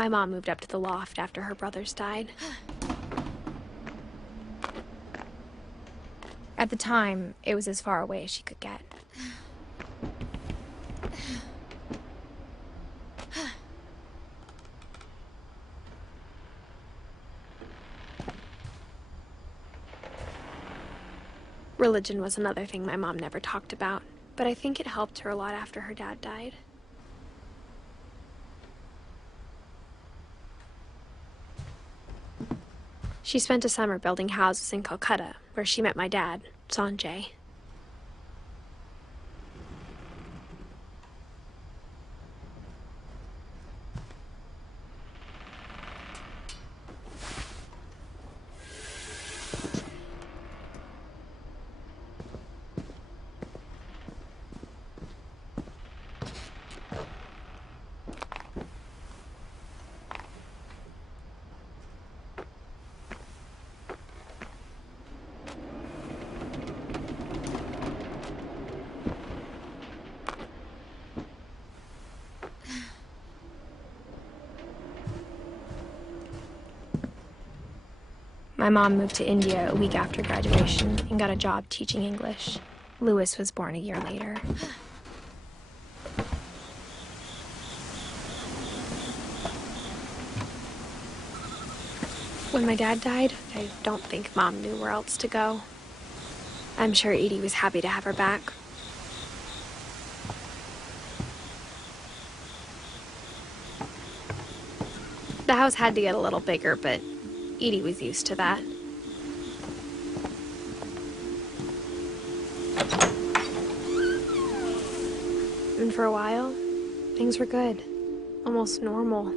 My mom moved up to the loft after her brothers died. At the time, it was as far away as she could get. Religion was another thing my mom never talked about, but I think it helped her a lot after her dad died. She spent a summer building houses in Calcutta, where she met my dad, Sanjay. My mom moved to India a week after graduation and got a job teaching English. Louis was born a year later. When my dad died, I don't think Mom knew where else to go. I'm sure Edie was happy to have her back. The house had to get a little bigger, but Edie was used to that. And for a while, things were good. Almost normal.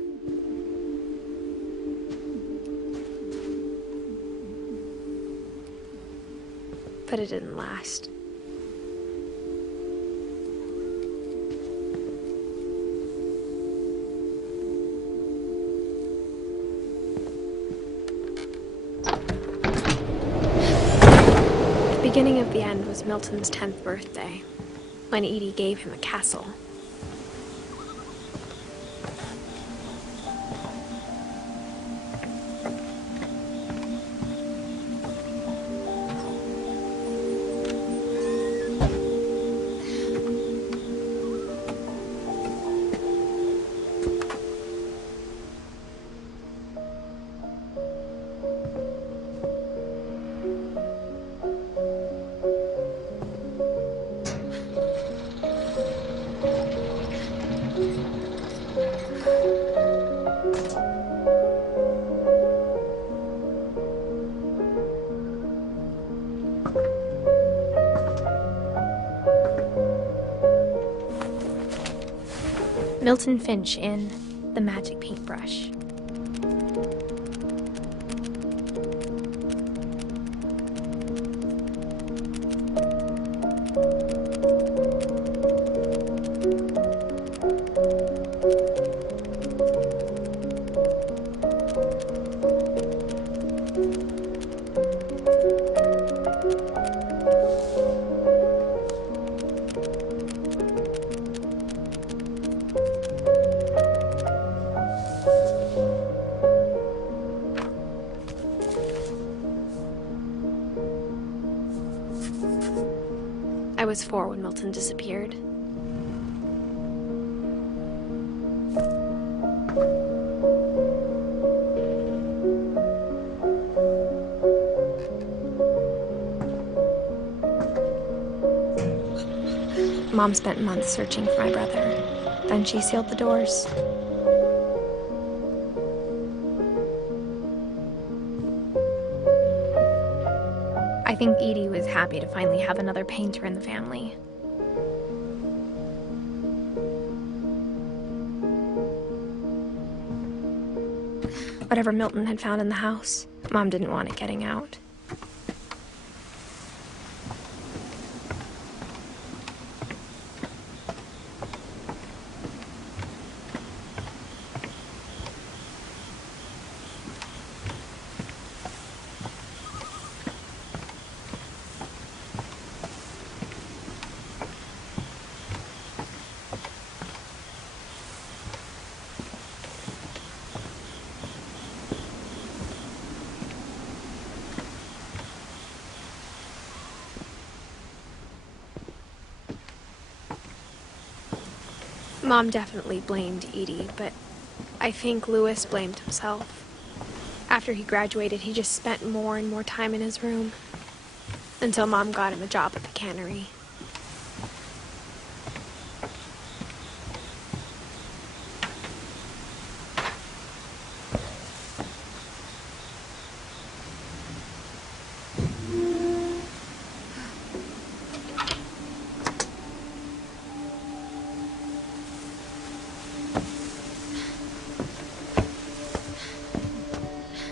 But it didn't last. The beginning of the end was Milton's 10th birthday, when Edie gave him a castle. Milton Finch in The Magic Paintbrush. I was 4 when Milton disappeared. Mom spent months searching for my brother. Then she sealed the doors. I think Edie was happy to finally have another painter in the family. Whatever Milton had found in the house, Mom didn't want it getting out. Mom definitely blamed Edie, but I think Louis blamed himself. After he graduated, he just spent more and more time in his room. Until Mom got him a job at the cannery.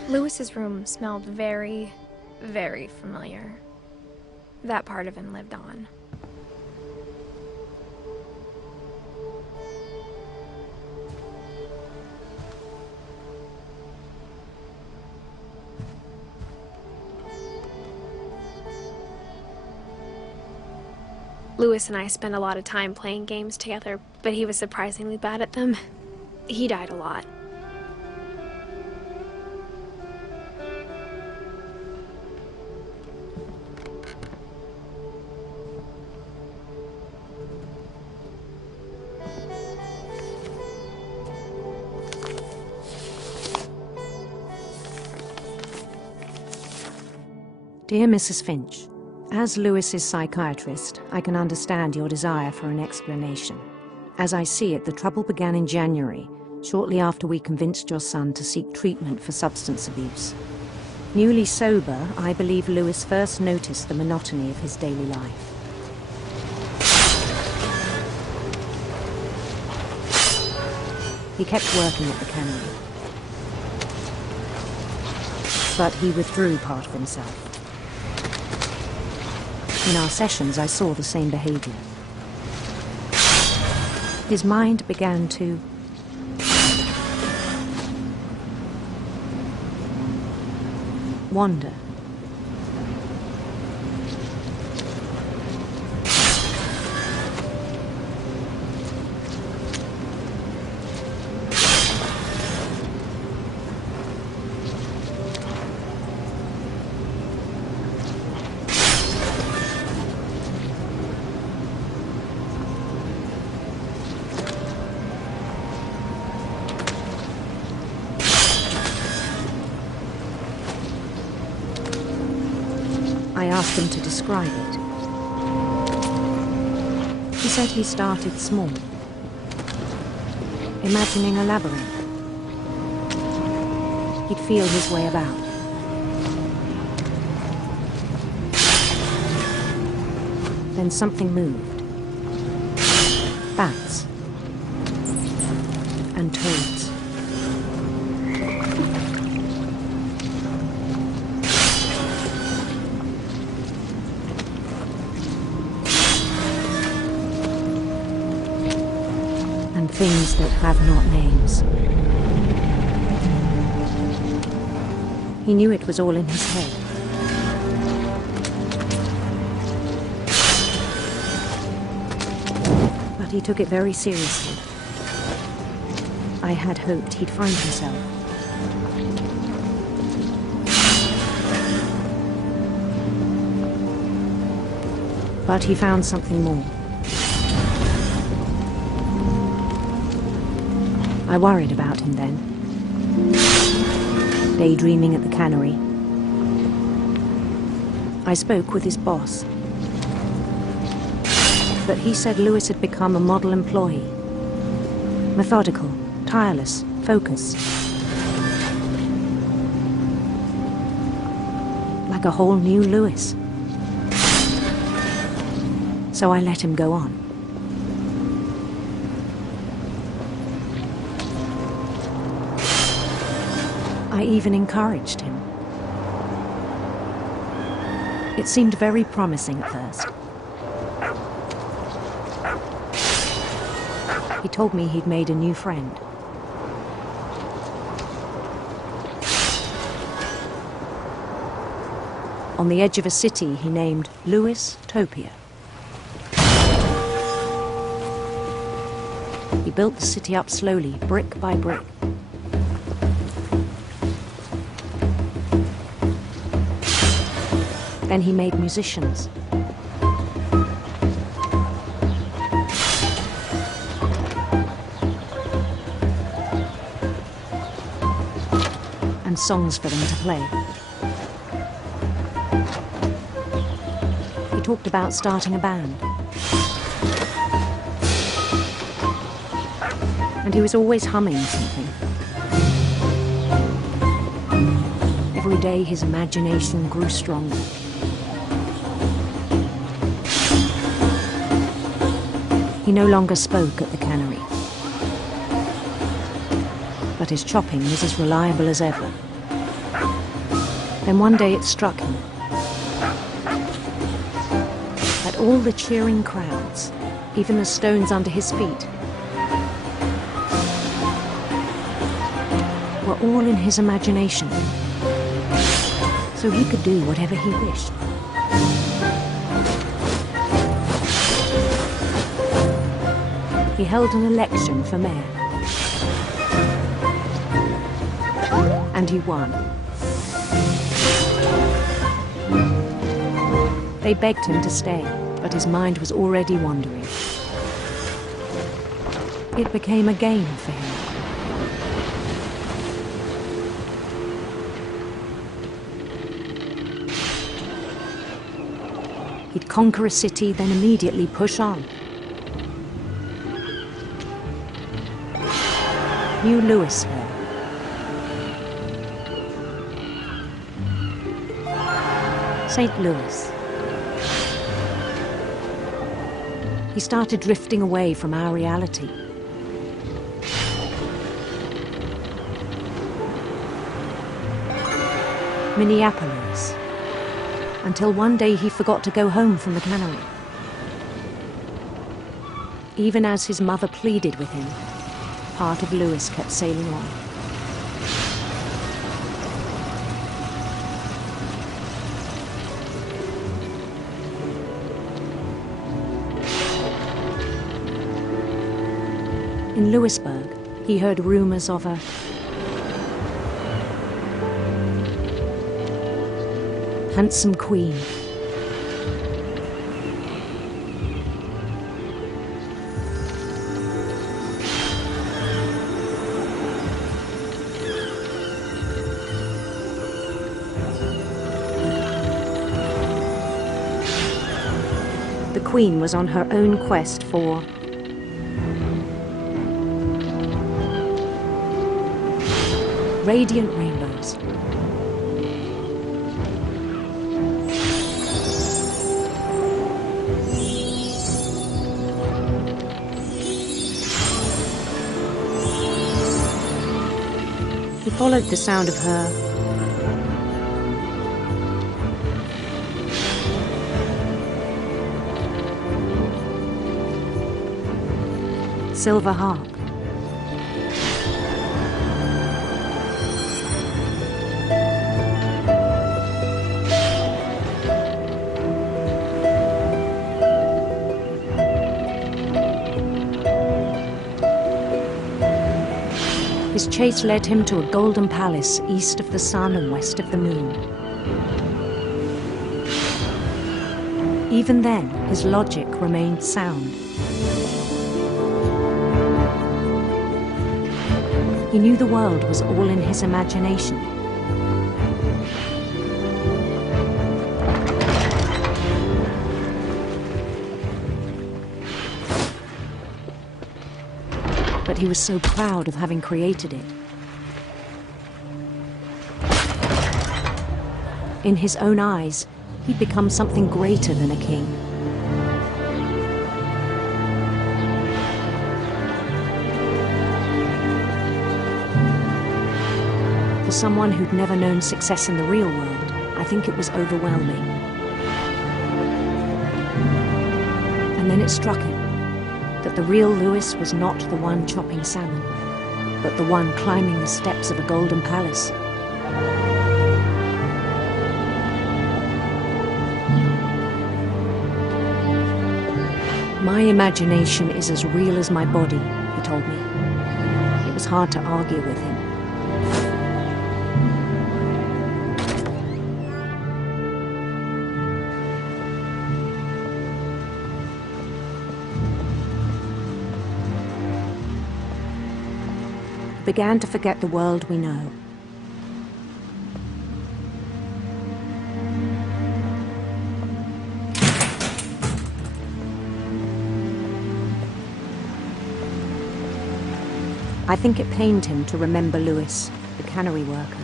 Louis's room smelled very, very familiar. That part of him lived on. Louis and I spent a lot of time playing games together, but he was surprisingly bad at them. He died a lot. Dear Mrs. Finch, as Louis's psychiatrist, I can understand your desire for an explanation. As I see it, the trouble began in January, shortly after we convinced your son to seek treatment for substance abuse. Newly sober, I believe Louis first noticed the monotony of his daily life. He kept working at the cannery, but he withdrew part of himself. In our sessions, I saw the same behavior. His mind began to wander. I asked him to describe it. He said he started small, imagining a labyrinth. He'd feel his way about. Then something moved. Bats and toads. Things that have not names. He knew it was all in his head. But he took it very seriously. I had hoped he'd find himself. But he found something more. I worried about him then, daydreaming at the cannery. I spoke with his boss, but he said Louis had become a model employee. Methodical, tireless, focused. Like a whole new Louis. So I let him go on. I even encouraged him. It seemed very promising at first. He told me he'd made a new friend. On the edge of a city he named Louis Topia. He built the city up slowly, brick by brick. Then he made musicians. and songs for them to play. He talked about starting a band. And he was always humming something. Every day his imagination grew stronger. He no longer spoke at the cannery, but his chopping was as reliable as ever. Then one day it struck him that all the cheering crowds, even the stones under his feet, were all in his imagination, so he could do whatever he wished. He held an election for mayor, and he won. They begged him to stay, but his mind was already wandering. It became a game for him. He'd conquer a city, then immediately push on. New Louisville. St. Louis. He started drifting away from our reality. Minneapolis. Until one day he forgot to go home from the cannery. Even as his mother pleaded with him, part of Louis kept sailing on. In Louisburg, he heard rumors of a handsome queen. The queen was on her own quest for radiant rainbows. He followed the sound of her silver harp. His chase led him to a golden palace east of the sun and west of the moon. Even then, his logic remained sound. He knew the world was all in his imagination. But he was so proud of having created it. In his own eyes, he'd become something greater than a king. For someone who'd never known success in the real world, I think it was overwhelming. And then it struck him that the real Louis was not the one chopping salmon, but the one climbing the steps of a golden palace. My imagination is as real as my body, he told me. It was hard to argue with him. Began to forget the world we know. I think it pained him to remember Louis, the cannery worker.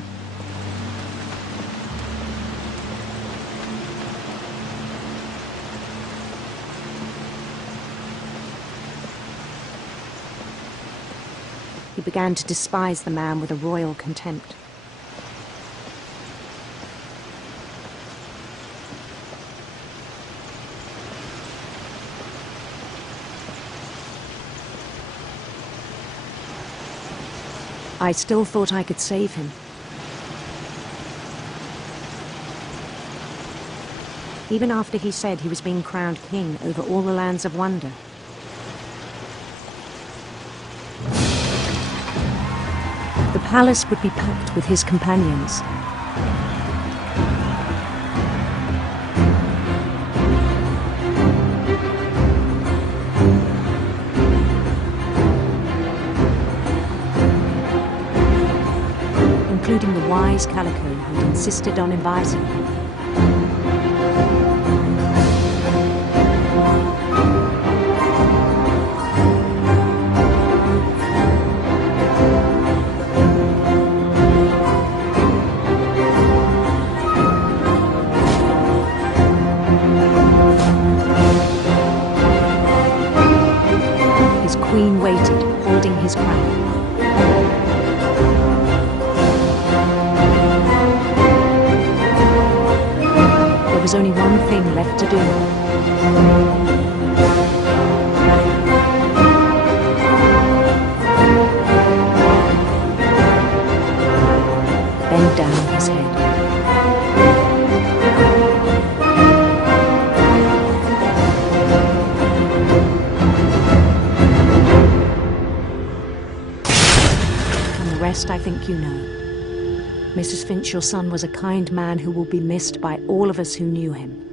He began to despise the man with a royal contempt. I still thought I could save him. Even after he said he was being crowned king over all the lands of wonder. The palace would be packed with his companions. Including the wise Calico who'd insisted on inviting him. His queen waited, holding his crown. There was only one thing left to do. Bend down his head. And the rest I think you know. Mrs. Finch, your son was a kind man who will be missed by all of us who knew him.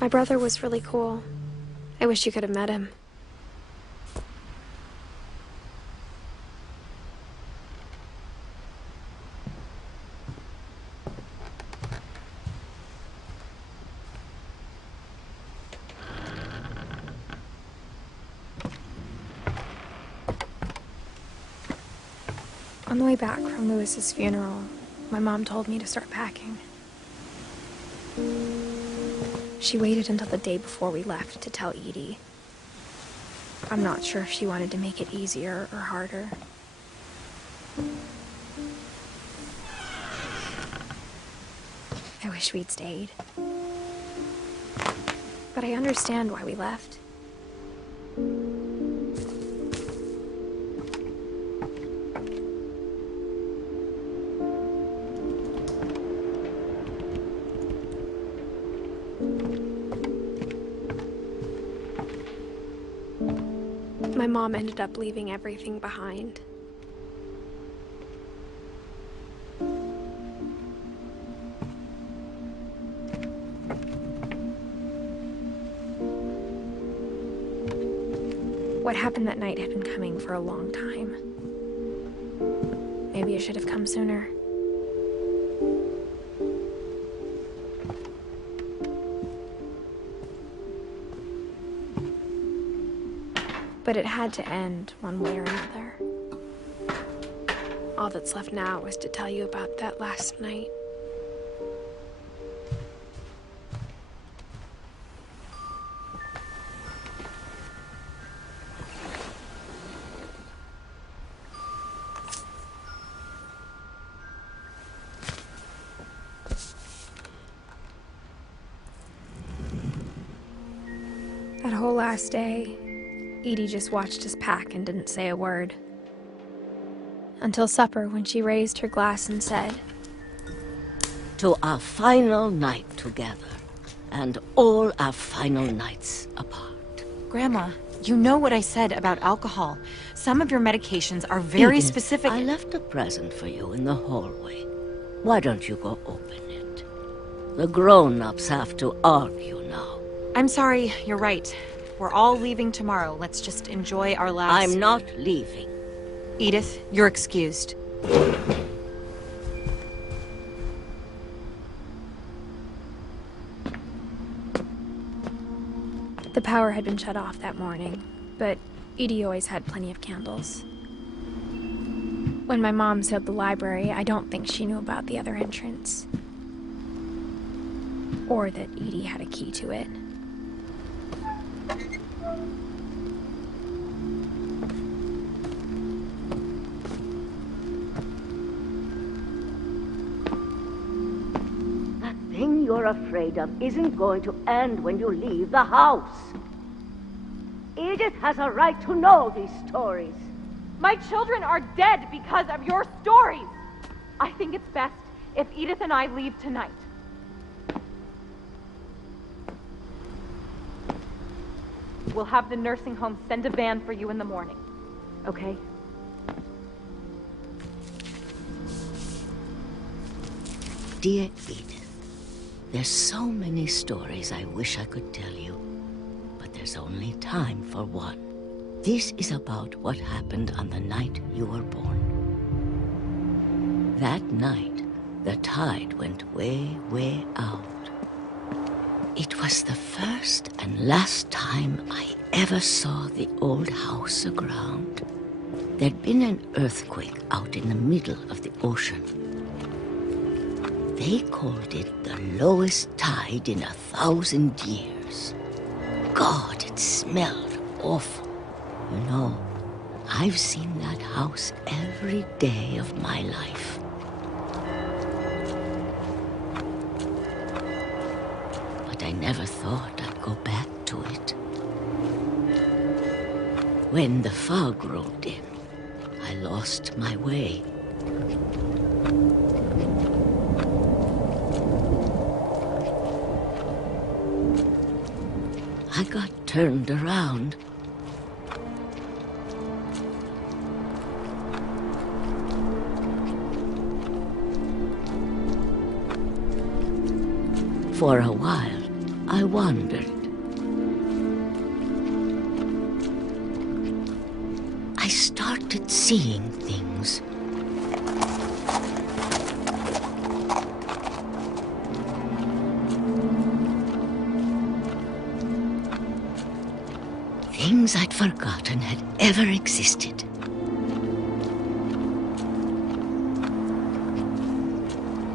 My brother was really cool. I wish you could have met him. On the way back from Louis's funeral, my mom told me to start packing. She waited until the day before we left to tell Edie. I'm not sure if she wanted to make it easier or harder. I wish we'd stayed. But I understand why we left. My mom ended up leaving everything behind. What happened that night had been coming for a long time. Maybe it should have come sooner. But it had to end one way or another. All that's left now is to tell you about that last night. That whole last day, Edie just watched us pack and didn't say a word. Until supper, when she raised her glass and said, "To our final night together, and all our final nights apart." Grandma, you know what I said about alcohol. Some of your medications are very Edith, specific. I left a present for you in the hallway. Why don't you go open it? The grown-ups have to argue now. I'm sorry, you're right. We're all leaving tomorrow. Let's just enjoy our last... I'm not leaving. Edith, you're excused. The power had been shut off that morning, but Edie always had plenty of candles. When my mom sealed the library, I don't think she knew about the other entrance. Or that Edie had a key to it. That thing you're afraid of isn't going to end when you leave the house. Edith has a right to know these stories. My children are dead because of your stories. I think it's best if Edith and I leave tonight. We'll have the nursing home send a van for you in the morning, okay? Dear Edith, there's so many stories I wish I could tell you, but there's only time for one. This is about what happened on the night you were born. That night, the tide went way, way out. It was the first and last time I ever saw the old house aground. There'd been an earthquake out in the middle of the ocean. They called it the lowest tide in 1,000 years. God, it smelled awful. You know, I've seen that house every day of my life. But I never thought I'd go back to it. When the fog rolled in, I lost my way. I got turned around. For a while, I wandered. I started seeing things. Things I'd forgotten had ever existed.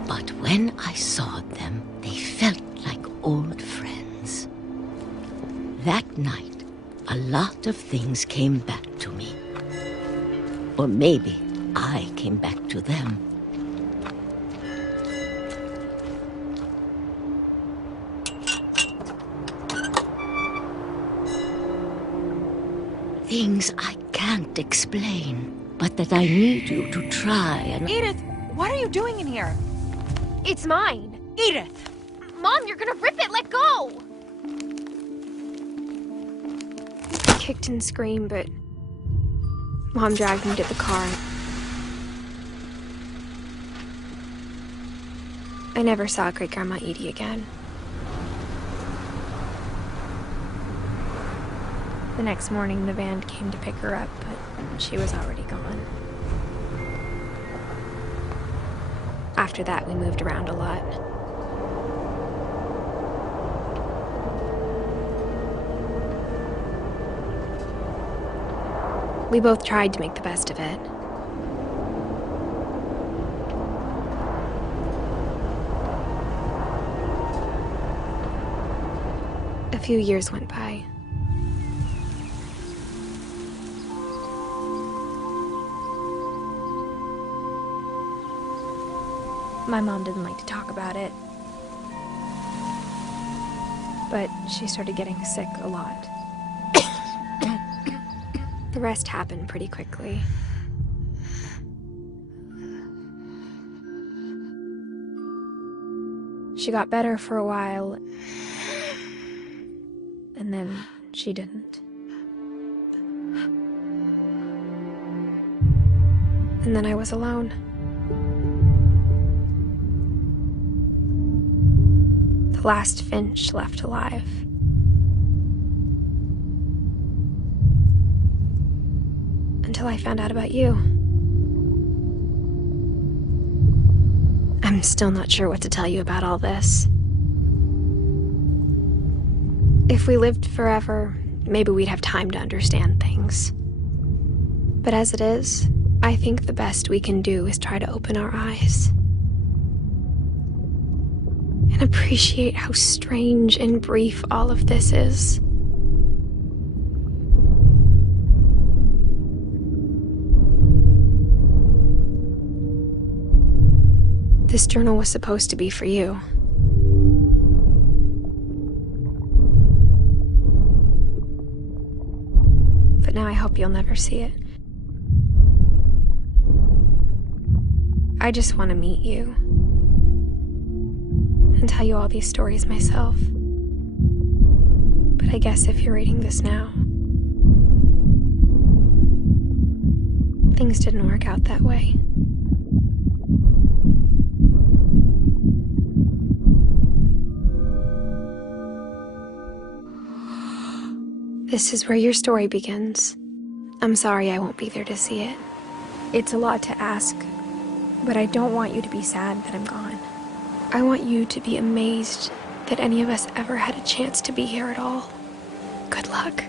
But when I saw them, they felt like old friends. That night, a lot of things came back to me. Or maybe I came back to them. Things I can't explain, but that I need you to try and... Edith, what are you doing in here? It's mine! Edith! Mom, you're gonna rip it! Let go! I kicked and screamed, but Mom dragged me to the car. I never saw Great-Grandma Edie again. The next morning, the van came to pick her up, but she was already gone. After that, we moved around a lot. We both tried to make the best of it. A few years went by. My mom didn't like to talk about it. But she started getting sick a lot. The rest happened pretty quickly. She got better for a while, and then she didn't. And then I was alone. The last Finch left alive. Until I found out about you. I'm still not sure what to tell you about all this. If we lived forever, maybe we'd have time to understand things. But as it is, I think the best we can do is try to open our eyes. And appreciate how strange and brief all of this is. This journal was supposed to be for you. But now I hope you'll never see it. I just want to meet you and tell you all these stories myself. But I guess if you're reading this now, things didn't work out that way. This is where your story begins. I'm sorry I won't be there to see it. It's a lot to ask, but I don't want you to be sad that I'm gone. I want you to be amazed that any of us ever had a chance to be here at all. Good luck.